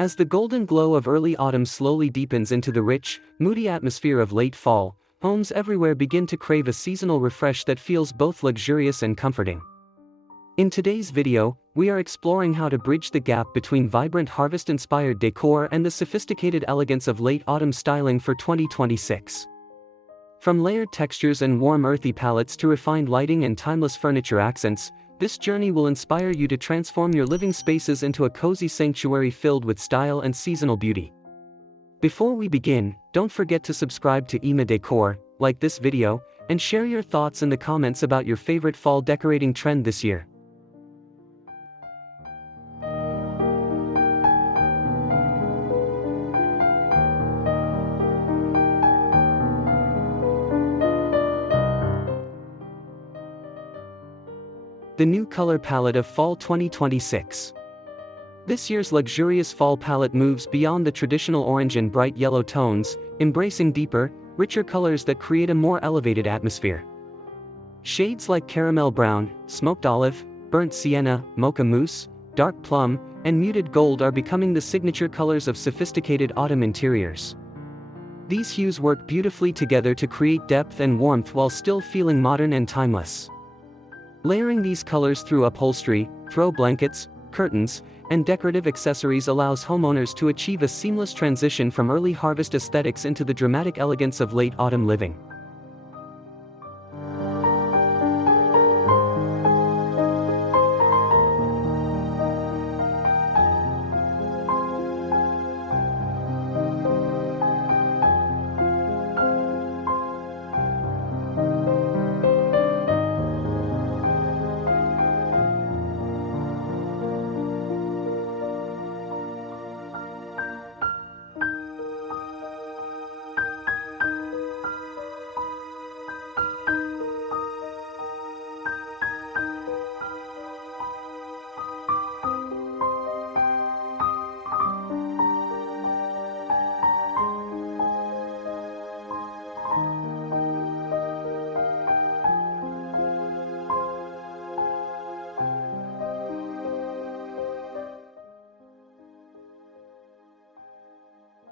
As the golden glow of early autumn slowly deepens into the rich, moody atmosphere of late fall, homes everywhere begin to crave a seasonal refresh that feels both luxurious and comforting. In today's video, we are exploring how to bridge the gap between vibrant harvest-inspired decor and the sophisticated elegance of late autumn styling for 2026. From layered textures and warm earthy palettes to refined lighting and timeless furniture accents, this journey will inspire you to transform your living spaces into a cozy sanctuary filled with style and seasonal beauty. Before we begin, don't forget to subscribe to Decor, like this video, and share your thoughts in the comments about your favorite fall decorating trend this year. The new color palette of Fall 2026. This year's luxurious fall palette moves beyond the traditional orange and bright yellow tones, embracing deeper, richer colors that create a more elevated atmosphere. Shades like caramel brown, smoked olive, burnt sienna, mocha mousse, dark plum, and muted gold are becoming the signature colors of sophisticated autumn interiors. These hues work beautifully together to create depth and warmth while still feeling modern and timeless. Layering these colors through upholstery, throw blankets, curtains, and decorative accessories allows homeowners to achieve a seamless transition from early harvest aesthetics into the dramatic elegance of late autumn living.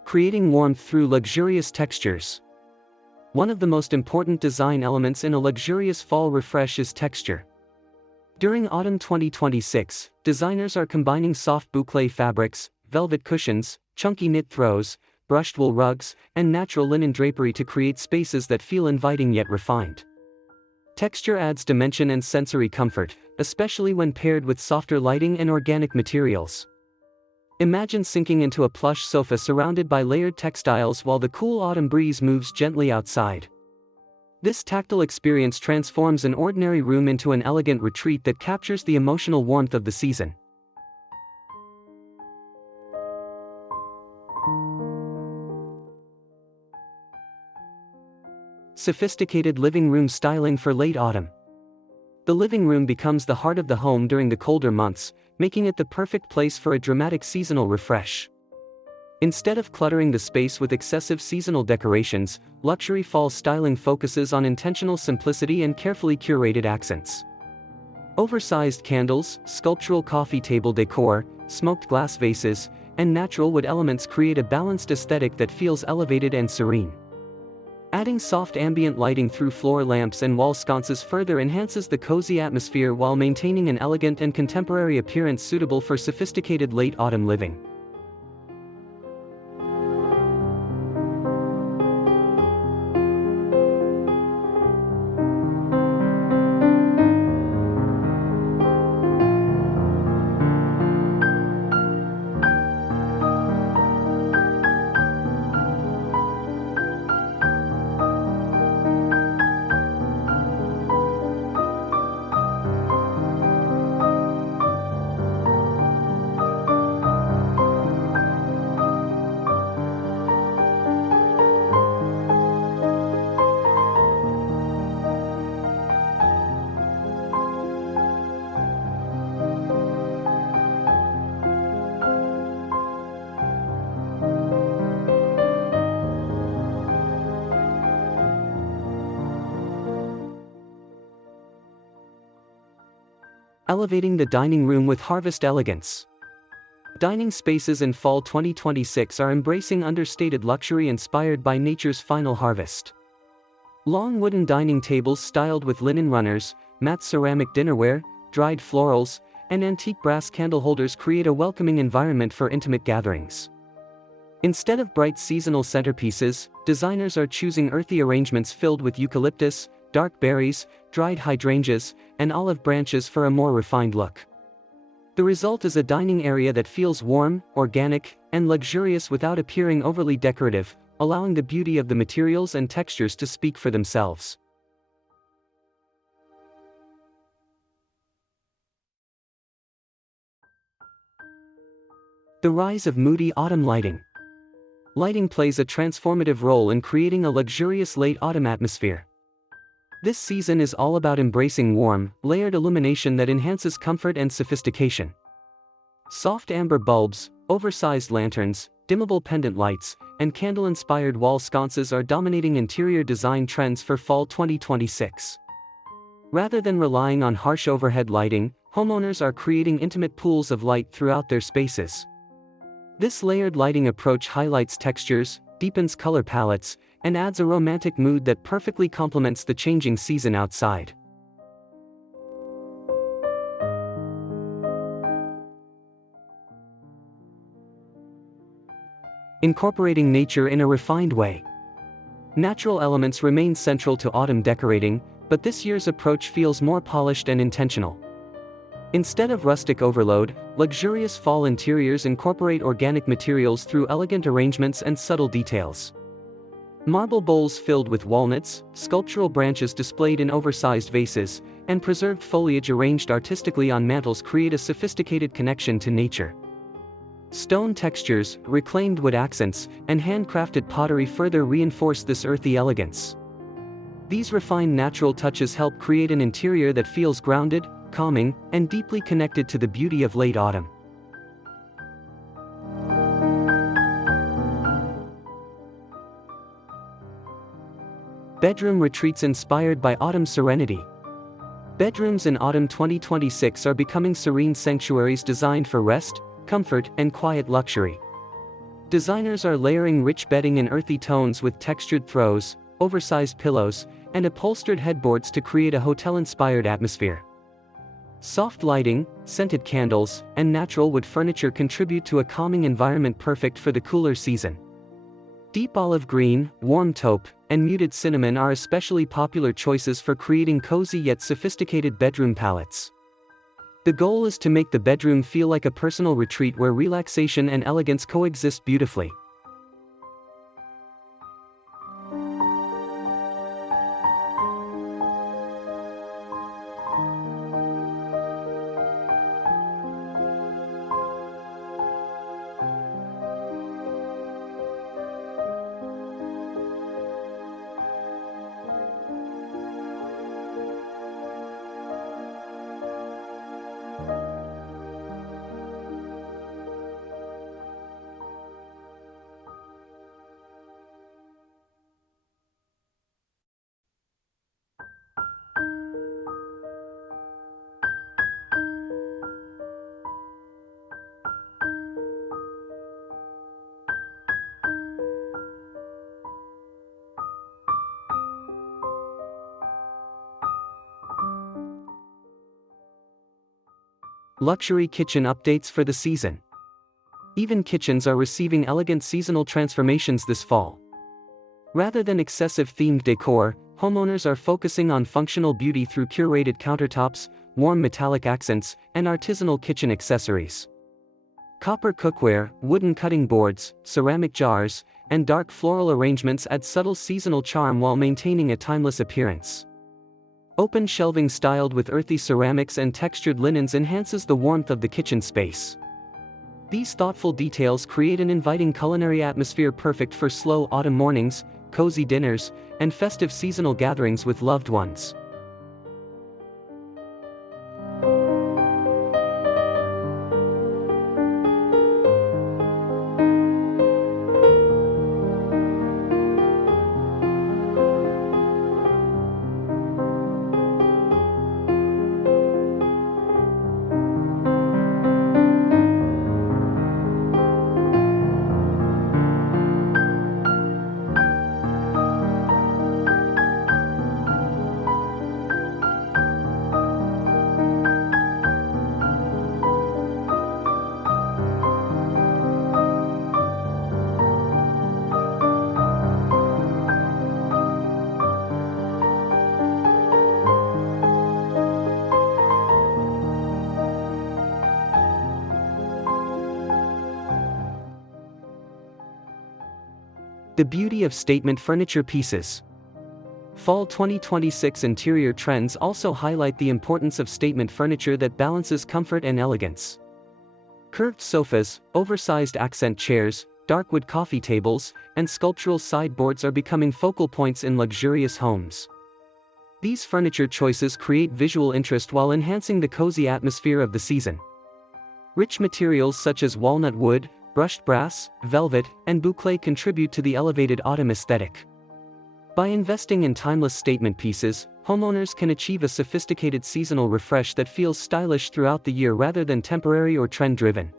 Creating warmth through luxurious textures. One of the most important design elements in a luxurious fall refresh is texture. During autumn 2026, designers are combining soft bouclé fabrics, velvet cushions, chunky knit throws, brushed wool rugs, and natural linen drapery to create spaces that feel inviting yet refined. Texture adds dimension and sensory comfort, especially when paired with softer lighting and organic materials. Imagine sinking into a plush sofa surrounded by layered textiles while the cool autumn breeze moves gently outside. This tactile experience transforms an ordinary room into an elegant retreat that captures the emotional warmth of the season. Sophisticated living room styling for late autumn. The living room becomes the heart of the home during the colder months, making it the perfect place for a dramatic seasonal refresh. Instead of cluttering the space with excessive seasonal decorations, luxury fall styling focuses on intentional simplicity and carefully curated accents. Oversized candles, sculptural coffee table decor, smoked glass vases, and natural wood elements create a balanced aesthetic that feels elevated and serene. Adding soft ambient lighting through floor lamps and wall sconces further enhances the cozy atmosphere while maintaining an elegant and contemporary appearance suitable for sophisticated late autumn living. Elevating the dining room with harvest elegance. Dining spaces in fall 2026 are embracing understated luxury inspired by nature's final harvest. Long wooden dining tables styled with linen runners, matte ceramic dinnerware, dried florals, and antique brass candle holders create a welcoming environment for intimate gatherings. Instead of bright seasonal centerpieces, designers are choosing earthy arrangements filled with eucalyptus, dark berries, dried hydrangeas, and olive branches for a more refined look. The result is a dining area that feels warm, organic, and luxurious without appearing overly decorative, allowing the beauty of the materials and textures to speak for themselves. The rise of Moody autumn lighting. Lighting plays a transformative role in creating a luxurious late autumn atmosphere. This season is all about embracing warm, layered illumination that enhances comfort and sophistication. Soft amber bulbs, oversized lanterns, dimmable pendant lights, and candle-inspired wall sconces are dominating interior design trends for fall 2026. Rather than relying on harsh overhead lighting, homeowners are creating intimate pools of light throughout their spaces. This layered lighting approach highlights textures, deepens color palettes, and adds a romantic mood that perfectly complements the changing season outside. Incorporating nature in a refined way. Natural elements remain central to autumn decorating, but this year's approach feels more polished and intentional. Instead of rustic overload, luxurious fall interiors incorporate organic materials through elegant arrangements and subtle details. Marble bowls filled with walnuts, sculptural branches displayed in oversized vases, and preserved foliage arranged artistically on mantels create a sophisticated connection to nature. Stone textures, reclaimed wood accents, and handcrafted pottery further reinforce this earthy elegance. These refined natural touches help create an interior that feels grounded, calming, and deeply connected to the beauty of late autumn. Bedroom retreats inspired by autumn serenity. Bedrooms in autumn 2026 are becoming serene sanctuaries designed for rest, comfort, and quiet luxury. Designers are layering rich bedding in earthy tones with textured throws, oversized pillows, and upholstered headboards to create a hotel-inspired atmosphere. Soft lighting, scented candles, and natural wood furniture contribute to a calming environment perfect for the cooler season. Deep olive green, warm taupe, and muted cinnamon are especially popular choices for creating cozy yet sophisticated bedroom palettes. The goal is to make the bedroom feel like a personal retreat where relaxation and elegance coexist beautifully. Luxury kitchen updates for the season. Even kitchens are receiving elegant seasonal transformations this fall. Rather than excessive themed decor, homeowners are focusing on functional beauty through curated countertops, warm metallic accents, and artisanal kitchen accessories. Copper cookware, wooden cutting boards, ceramic jars, and dark floral arrangements add subtle seasonal charm while maintaining a timeless appearance. Open shelving styled with earthy ceramics and textured linens enhances the warmth of the kitchen space. These thoughtful details create an inviting culinary atmosphere perfect for slow autumn mornings, cozy dinners, and festive seasonal gatherings with loved ones. The beauty of statement furniture pieces. Fall 2026 interior trends also highlight the importance of statement furniture that balances comfort and elegance. Curved sofas, oversized accent chairs, dark wood coffee tables, and sculptural sideboards are becoming focal points in luxurious homes. These furniture choices create visual interest while enhancing the cozy atmosphere of the season. Rich materials such as walnut wood, brushed brass, velvet, and bouclé contribute to the elevated autumn aesthetic. By investing in timeless statement pieces, homeowners can achieve a sophisticated seasonal refresh that feels stylish throughout the year rather than temporary or trend-driven.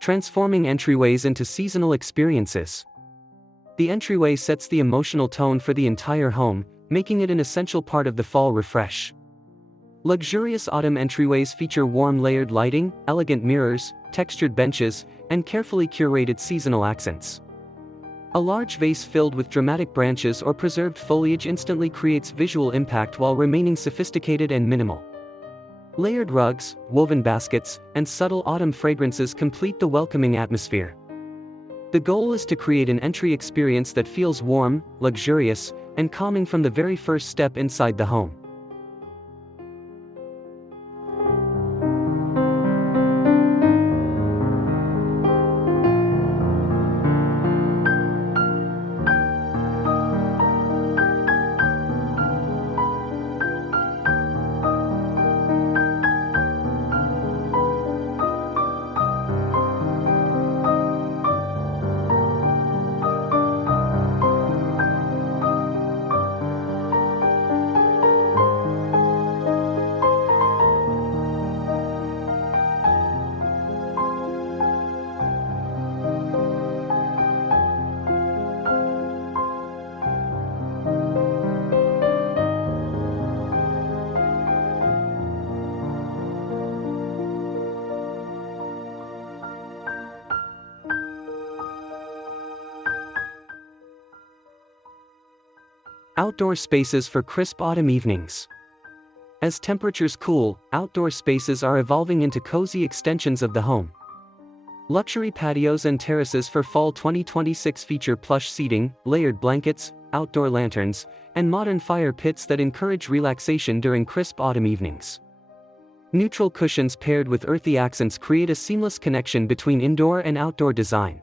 Transforming entryways into seasonal experiences. The entryway sets the emotional tone for the entire home, making it an essential part of the fall refresh. Luxurious autumn entryways feature warm layered lighting, elegant mirrors, textured benches, and carefully curated seasonal accents. A large vase filled with dramatic branches or preserved foliage instantly creates visual impact while remaining sophisticated and minimal. Layered rugs, woven baskets, and subtle autumn fragrances complete the welcoming atmosphere. The goal is to create an entry experience that feels warm, luxurious, and calming from the very first step inside the home. Outdoor spaces for crisp autumn evenings. As temperatures cool, outdoor spaces are evolving into cozy extensions of the home. Luxury patios and terraces for fall 2026 feature plush seating, layered blankets, outdoor lanterns, and modern fire pits that encourage relaxation during crisp autumn evenings. Neutral cushions paired with earthy accents create a seamless connection between indoor and outdoor design.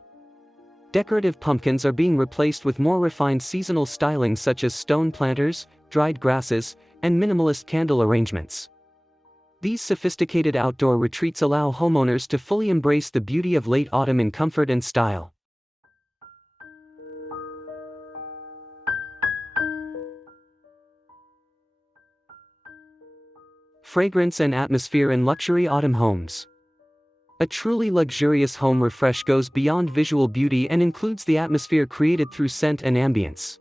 Decorative pumpkins are being replaced with more refined seasonal stylings such as stone planters, dried grasses, and minimalist candle arrangements. These sophisticated outdoor retreats allow homeowners to fully embrace the beauty of late autumn in comfort and style. Fragrance and atmosphere in luxury autumn homes. A truly luxurious home refresh goes beyond visual beauty and includes the atmosphere created through scent and ambience.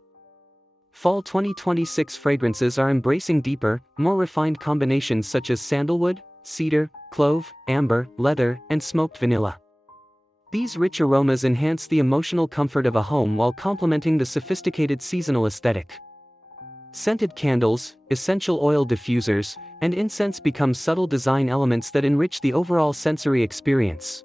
Fall 2026 fragrances are embracing deeper, more refined combinations such as sandalwood, cedar, clove, amber, leather, and smoked vanilla. These rich aromas enhance the emotional comfort of a home while complementing the sophisticated seasonal aesthetic. Scented candles, essential oil diffusers, and incense become subtle design elements that enrich the overall sensory experience.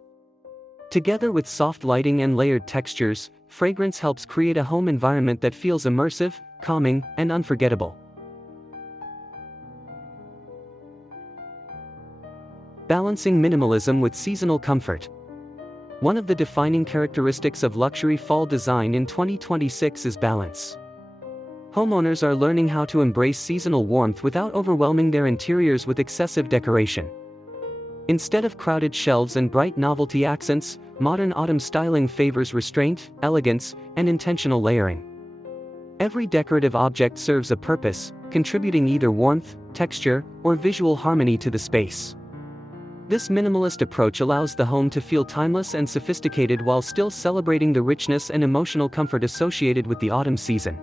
Together with soft lighting and layered textures, fragrance helps create a home environment that feels immersive, calming, and unforgettable. Balancing minimalism with seasonal comfort. One of the defining characteristics of luxury fall design in 2026 is balance. Homeowners are learning how to embrace seasonal warmth without overwhelming their interiors with excessive decoration. Instead of crowded shelves and bright novelty accents, modern autumn styling favors restraint, elegance, and intentional layering. Every decorative object serves a purpose, contributing either warmth, texture, or visual harmony to the space. This minimalist approach allows the home to feel timeless and sophisticated while still celebrating the richness and emotional comfort associated with the autumn season.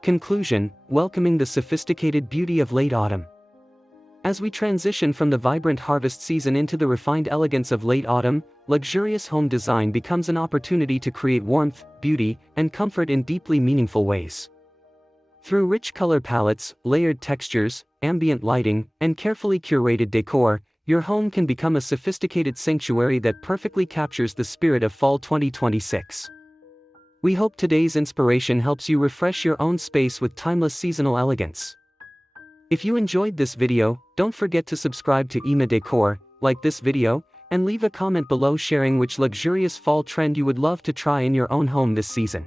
Conclusion: welcoming the sophisticated beauty of late autumn. As we transition from the vibrant harvest season into the refined elegance of late autumn, luxurious home design becomes an opportunity to create warmth, beauty, and comfort in deeply meaningful ways. Through rich color palettes, layered textures, ambient lighting, and carefully curated decor, your home can become a sophisticated sanctuary that perfectly captures the spirit of fall 2026. We hope today's inspiration helps you refresh your own space with timeless seasonal elegance. If you enjoyed this video, don't forget to subscribe to Decor, like this video, and leave a comment below sharing which luxurious fall trend you would love to try in your own home this season.